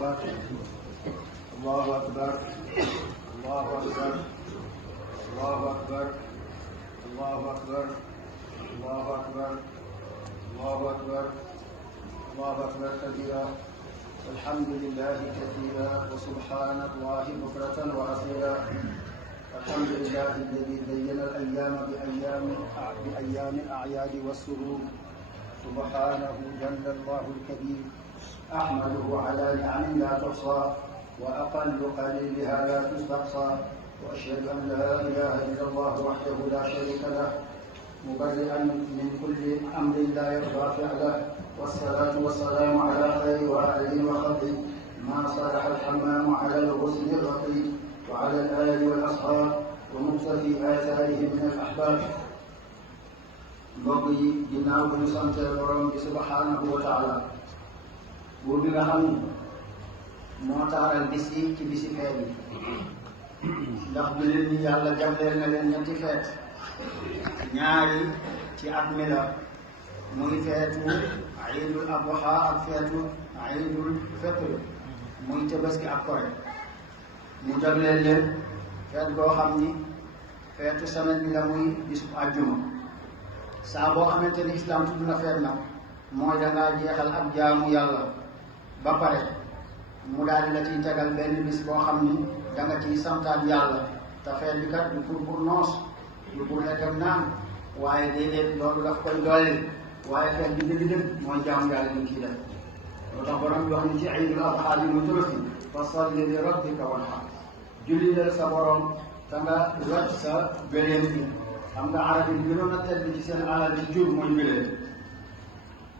أكبر الله أكبر الله أكبر الله أكبر الله أكبر الله أكبر الله أكبر الله أكبر كبيرا الحمد لله كثيرا وسبحان الله بكرة وأصيلا الحمد لله الذي زين الأيام بأيام الأعياد والسرور سبحانه جل الله الكبير أحمده على نعم لا تحصى وأقل قليلها لا تستقصى وأشهد أن لا إله إلا الله وحده لا شريك له مبرئا من كل أمر لا يرضى فعله والصلاة والسلام على خير وآله وخلقه ما صلح الحمام على الغسل الرقيق وعلى الآل والأصحاب ومقتفي آثارهم من الأحباب mbokk yi ginnaaw bu ñu sante borom bi subhanahu wa taala buur bi nga xam ne moo taaral bis yi ci bisi feet yi ndax jullit ñi yàlla jagleel na leen ñetti feet ñaari ci at mi la muy feetu iidul adha ak feetu iidul fitr muy tabaski ak kore mu jagleel leen feet boo xam ni feetu semaine bi la muy bisu àjjuma saa boo xamante ni islam tudd na feet na mooy dangaa jeexal ak jaamu yàlla ba pare mu daal di la ciy tegal benn bis boo xam ni danga ciy santaat yàlla te feet bi kat du pour noos du pour lekk ak naan waaye déedéet loolu daf koy dolli waaye feet bi dëgg-dëgg mooy jaamu yàlla ñu ciy def loo tax borom bi wax ni ci iidul adha bi mu tabaski fa salli li rabbika wanhar jullilal sa borom te nga loj sa gëléem bi xam nga arab yi gënoon a tedd ci seen alal ci jur mooy gëléem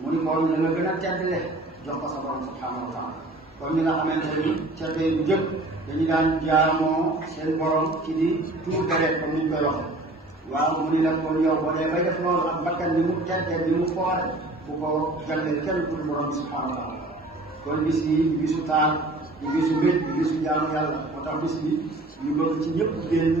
mu ni moom la nga gën a teddle jox ko sa borom subhanahu wa taala kon ñi nga xamante ni ca tey bu jëkk dañu daan jaamoo seen borom ci di tuur deret comme ni ñu koy waxe waaw mu ni nag kon yow boo dee bay def loolu ak bakkan ni mu teddee ni mu foore bu ko jagleel kenn pour borom bi subhanahu wa taala kon bis yi di bisu taar di bisu mbég di bisu jaamu yàlla moo tax bis bi ñu bëgg ci ñëpp génn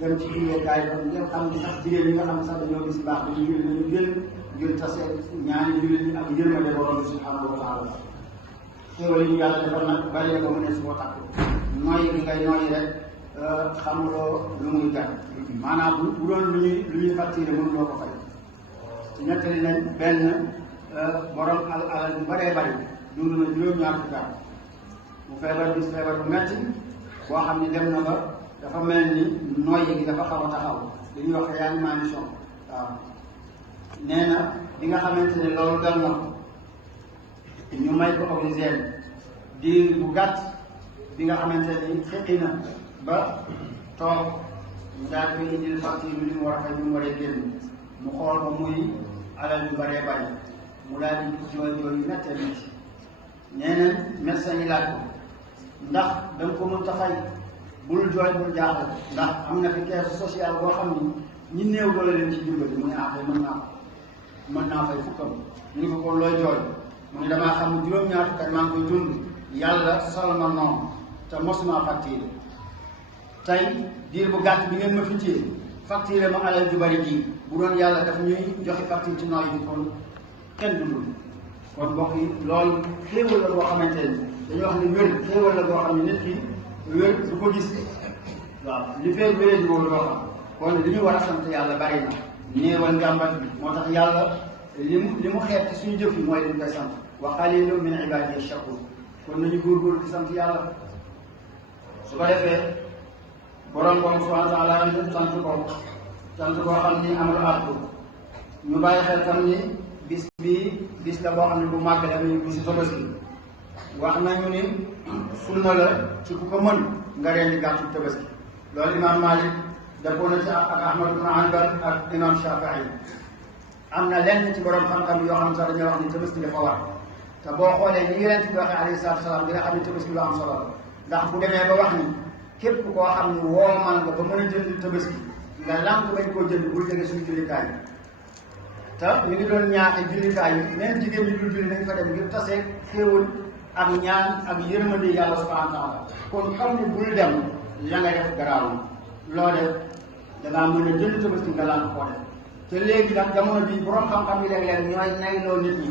dem ci julleekaay ba ngeen xam ne sax jigéen ñi nga xam ne sax dañoo gis baax dañu julli nañu génn ngir tase ñaani jullit ñi ak yërmande borom bi subhanahu wa taala xéewal yi ñu yàlla defal nag bàyyee ko mu ne su ko takk nooyi gi ngay nooyi rek xamuloo lu muy jar maanaam bu doon lu ñuy facturé mënuloo ko fay ñettali nañ benn borom alal bu baree bari dund na juróom-ñaar fukki at mu feebar bis feebar bu metti boo xam ne dem na ba dafa mel ni nooyi gi dafa xaw a taxaw li ñuy wax réanimation waaw nee na bi nga xamante ne loolu dal na ko ñu may ko oxygène diir bu gàtt bi nga xamante ni xëqi na ba toog mu daal koy indil facture bi li mu war a fay bi mu waree génn mu xool ko muy alal yu baree bari mu daal di jooy jooy yu mettee metti nee na médecin yi laaj ko ndax danga ko mën ta fay bul jooy bul jaaxal ndax am na fi caisse sociale boo xam ni ñi néew doole leen ci dimbali mu ne affaire mën naa fay fukkam ñu ne ko kon looy jooy mu ne damaa xam ne juróom-ñaar fukk maa ngi koy dund yàlla sol ma noonu te mosuma facturé tey diir bu gàtt bi ngeen ma fi téye facturé ma alal ju bari ji bu doon yàlla daf ñuy joxe facture ci nooy bi kon kenn dundul kon mbokk yi loolu xéewal la boo xamante ni dañoo wax ne wér xéewal la boo xam ne nit ki wér du ko gis waaw li fee wéree di boobu doo xam kon li ñu war a sant yàlla bari na néewal njàmbat bi moo tax yàlla li mu xeet ci suñu jëf yi mooy dañ koy sant wa qalilun min ibadiya shakur kon nañu góorgóorlu di sant yàlla su ko defee borom boobu subhanahu wa taala ñu sant koo xam ni amul àpp ñu bàyyi xel tam ni bis la boo xam ne bu màgg la muy bisu tabaski wax nañu ni sunna la ci ku ko mën nga rendi gàttu tabaski loolu imam Malik dëppoo na ci ak Ahmad ibn Hanbal ak imam Shafii am na lenn ci borom xam-xam yoo xam ne sax dañoo wax ni tabaski dafa war te boo xoolee ni yonent bi waxee alayhi salaatu salaam di nga xam ne tabaski lu am solo la ndax bu demee ba wax ni képp koo xam ne woomal nga ba mën a jënd tabaski nga lànk bañ koo jënd bul jege suñu jullikaay yi te ñu ngi doon ñaaxe jullikaay yi même jigéen ñi dul julli nañ fa dem ngir tasee xéewal ak ñaan ak yërmande yàlla subhanahu wa taala kon xam ne bul dem la nga def garaawul loo def dangaa mën a jënd tabaski nga lànk koo def te léegi nag jamono bii borom xam-xam yi léeg-léeg ñooy nayloo nit ñi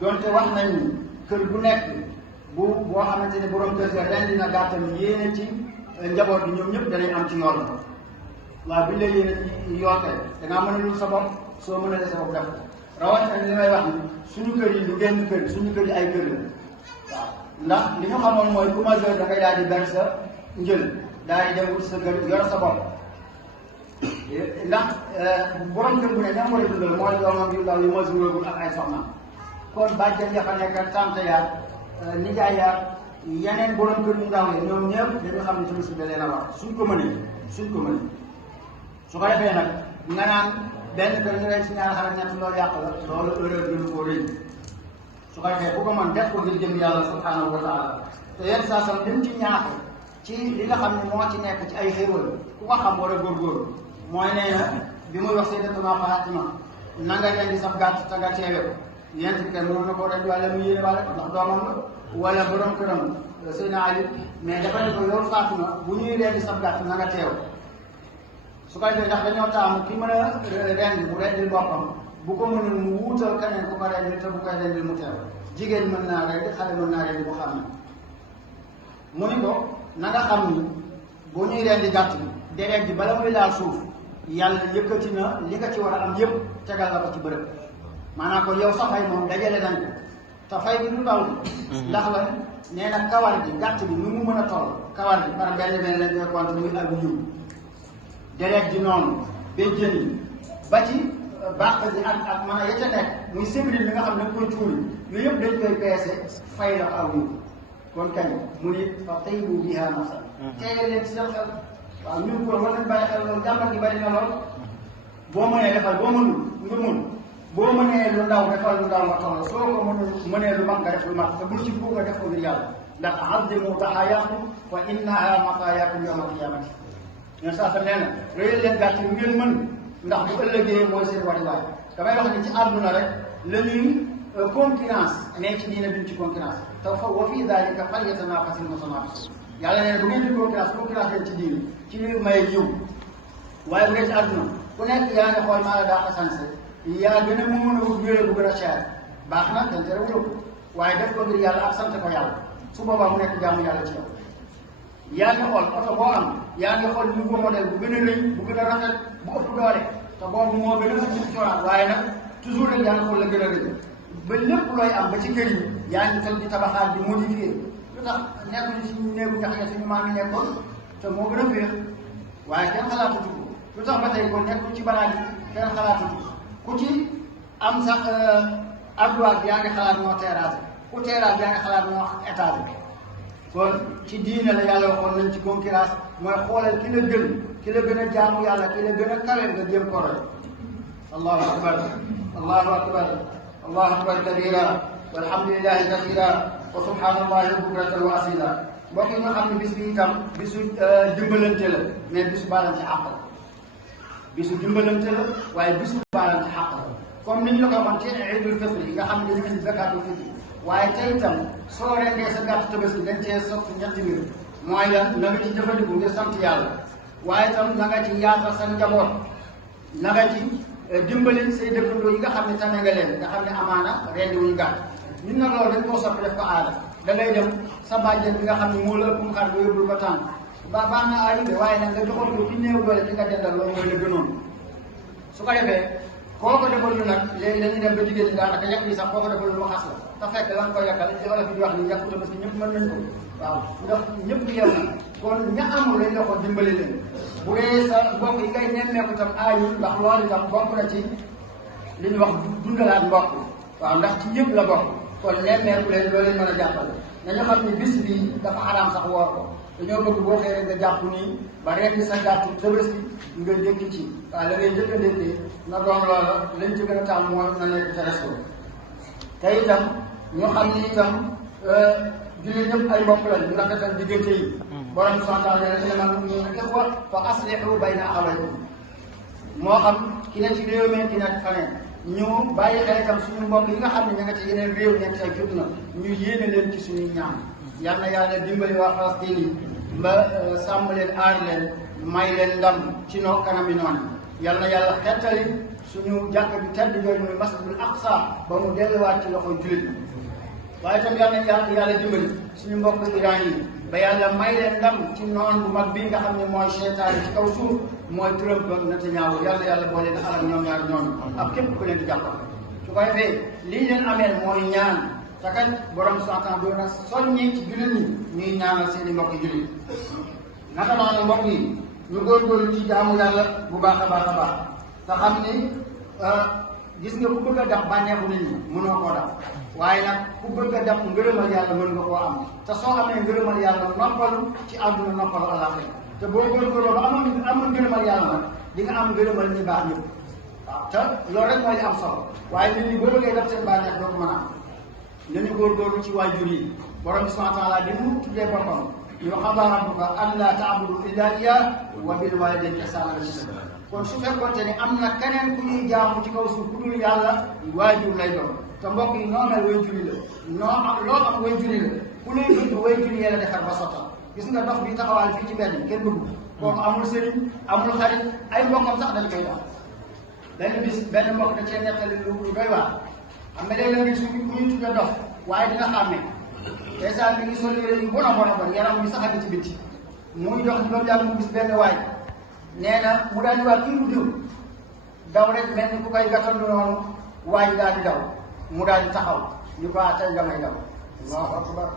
donte wax nañ ni kër bu nekk boo xamante ne borom kër ga rendi na gàttam yéene ci njaboot bi ñoom ñëpp danañ am ci yoon la waaw buñ lay yéene ci yoon kay dangaa mën a lul sa bopp soo mën a def sa bopp def rawatina li may wax ni suñu kër yi du génn kër suñu kër yi ay kër la waaw ndax li ñu xamoon mooy ku majeur da ngay daal di ber sa njël daal di dem wut sa kër yor sa bopp ndax borom kër bu ne ñam war a dundal mooy doomam yu ndaw yu majeuragul ak ay soxnaam kon bàjjen ya fa nekk ak tante yaag nijaay yaag yeneen borom kër yu ndaw yi ñoom ñëpp dañu xam ne tamit da leen a war suñ ko mënee su ko defee nag nga naan benn kër ñu rey si ñaar xale ñett loolu yàq la loolu erreur bi lu ko rëy su ko defee ku ko mën def ko ngir jëm yàlla subhanahu wa taala te yenn saa sam lim ci ñaax ci li nga xam ne moo ci nekk ci ay xéewal ku ko xam war a góorgóorlu mooy nee na bi muy wax Sayyidatuna Fatima na nga leen di sab gàtt te nga teewe ko yent bi kenn mënoon na koo daj wala mu yéene wala ndax doomam la wala borom këram Seydina Ali mais dafa ne ko yow Fatima bu ñuy leen di sab gàtt na nga teew su ko defee ndax dañoo taamu ki mën a rendi mu rendil boppam bu ko mënul mu wuutal keneen ku ko rendil te bu koy rendil mu teew jigéen mën naa rendi xale mën naa rendi bu xam ne mu ni ko na nga xam ni bu ñuy rendi gàtt bi deret ji bala muy laal suuf yàlla yëkkati na li nga ci war a am yëpp tegal la ko ci bërëb maanaam ko yow sa fay moom dajale nañ ko te fay bi du ndaw bi ndax la nee na kawar gi gàtt bi nu mu mën a toll kawar gi par benn benn lañ koy compter muy ak yiw deret ji noonu béjjën yi ba ci bàq ji ak mën a ya ca nekk muy sébri bi nga xam ne dañ koy tuuri yooyu yëpp dañ koy peese fay la ko aw yiw kon kañ mu ni fa tayyibu biha nafsa teeyal leen ci seen xel waaw ñun ko war nañ bàyyi xel loolu jàmbat gi bari na lool boo mënee defal boo mënul nga mun boo mënee lu ndaw defal lu ndaw nga toll soo ko mënee lu mag nga def lu mag te bul ci bugg nga def ko ngir yàlla ndax azimu daxayaakum fa innaha matayaakum yawma alqiyamati ñun saa sa nee na réyal leen gàtt yi ngeen mën ndax bu ëllëgee mooy seen watiwaay damay wax ni ci àdduna rek la ñuy concurrence mais ci diine duñ ci concurrence te fa wa fii dalika falyatanaafasil mutanaafisun yàlla nee na bu ngeen di concurrence leen ci diine ci li may yiw waaye bu dee ci àdduna ku nekk yaa ngi xool maa la daa xasanse yaa gën a mën a wut wéere bu gën a cher baax na kenn terewul ko waaye def ko ngir yàlla ak sant ko yàlla su boobaa mu nekk jaamu yàlla ci yow yaa ngi xool oto boo am yaa ngi xool nouveau modèle bu gën a rëy bu gën a rafet bu ëpp doole te boobu moo gën a ëpp ci courant waaye nag toujours rek yaa ngi xool la gën a rëy ba lépp looy am ba ci kër yi yaa ngi toll di tabaxaat di modifié lu tax nekkuñu suñu néegu ñax ya suñu maam yi nekkoon te moo gën a féex waaye kenn xalaatatu ko lu tax ba tey kon nekkul ci baraat yi kenn xalaatatu ku ci am sax adduwaat yaa ngi xalaat moo terrasse ku terrasse yaa ngi xalaat moo étage bi kon ci diine la yàlla waxoon nañ ci concurrence mooy xoolal ki la gën a jaamu yàlla ki la gën a kawe nga jéem ko roy allahu akbar allahu akbar allahu akbar kabira walhamdulillahi kathira wa subhanallahi bukratan wa asila mbokk yi nga xam ne bis bi itam bisu dimbalante la mais bisu baalante àq la bisu dimbalante la waaye bisu baalante àq la comme ni ñu la ko waxoon ci iidul fitri yi nga xam ne dañu indi zakatul fitri waaye tey itam soo rendee sa gàtt tabaski dañ cee sott ñetti mbir mooy lan na nga ci jëfandiku ngir sant yàlla waaye itam na nga ci yaatal sa njaboot na nga ci dimbali say dëkkandoo yi nga xam ne tane nga leen nga xam ne amaana rendi wuñu gàtt ñun nag loolu dañ koo soppi def ko aada da ngay dem sa bàjjen bi nga xam ne moo la ëpp xar nga yóbbul ko tànk baax na ayu de waaye nag nga joxoon ko ki néew doole ci nga dendal loolu mooy la gënoon su ko defee koo ko defal ñu nag léegi dañuy dem ba jigéen ñi daanaka yàq yi sax koo ko defal lu xas la te fekk la nga koy yàqal li wala fi di wax ni yàqu tabaski ñëpp mën nañ ko waaw ndax ñëpp yeew na kon ña amul lañ la ko dimbali leen bu dee sa mbokk yi ngay nemmeeku tam aayul ndax loolu itam bokk na ci li ñu wax dundalaat mbokk waaw ndax ci ñëpp la bokk kon nemmeeku leen loolu leen mën a jàppale nañu xam ne bis bi dafa xaraam sax woor ko dañoo bëgg boo xëyee nga jàpp nii ba rendi sa gàttu tabaski nga dékki ci waaw la ngay njëkk a dékkee na doon loola lañ ci gën a tàmm mooy na nekk ca resto te itam ñu xam ni itam jullit ñëpp ay mbokk lañ ñu rafetal diggante yi borom bi subhanahu wa taala ne innamal mu'minuuna ixwa fa aslihu bayna axawaykum moo xam ki ne ci réew mi ki ne ci faneen ñu bàyyi xel itam suñu mbokk yi nga xam ne ña nga ci yeneen réew nekk ci ay fitna ñu yéene leen ci suñuy ñaan yal na yàlla dimbali waa Palestine yi ba sàmm leen aar leen may leen ndam ci noo kanami noonu yal na yàlla xettali suñu jàkk bi tedd jooju muy masjidul aqsa ba mu delluwaat ci loxoy jullit waaye itam yàlla dimbali suñu mbokk Iran yi ba yàlla may leen ndam ci noon bu mag bii nga xam ne mooy seytaane ci kaw suuf mooy Trump ak Netanyahu yàlla boole na alal ñoom ñaar ñooñu ak képp ku leen di jàppal su ko defee lii leen ameel mooy ñaan te kat borom santan doon na soññi ci jullit ñi ñuy ñaanal seen i mbokk jullit naka noonu mbokk yi ñu góorgóorlu ci jaamu yàlla bu baax a baax a baax te xam ni gis nga ku bëgg a dab bànneexu nit ñi mënoo koo dab waaye nag ku bëgg a dab ngërëmal yàlla mën nga koo am te soo amee ngërëmal yàlla noppalu ci àdduna noppalu àllaaxira te boo góorgóorloo ba amoon ngërëmal yàlla nag di nga am ngërëmal ñi baax ñëpp waaw te loolu rek mooy li am solo waaye nit ñi boo bëggee dab seen bànneex doo ko mën a am nañu góorgóorlu ci waajur yi borom bi subhaanahu wa taala di mu tuddee boppam yoo qadaa rabbuka allaa ta'budu illaa iyyaahu wa bil waalidayni ihsaanan kon su fekkoonte ni am na keneen ku ñuy jaamu ci kaw suuf ku dul yàlla waajur lay doon te mbokk yi noo mel waajur yi la loo am waajur yi la ku lay bëgg waajur yi la defar ba sottal gis nga dox bi taxawaal fii ci mbedd mi kenn bëgg kooku amul sëriñ amul xarit ay mbokkam sax dañ koy dox benn bis benn mbokk da cee nettali lu doy waar xam nga léeg-léeg nga suñu ku ñu tuddee dox waaye dina xàmmee dèjà mi ngi sol yére yu bon a bon yaram bi sax a ngi ci bitti muy dox ci ba mu yàgg mu gis benn waay nee na mu daal di waat kii mu diw daw rek mel ni ku koy gàttandu noonu waay daal di daw mu daal di taxaw ñu ko tey nga may daw Allahu akbar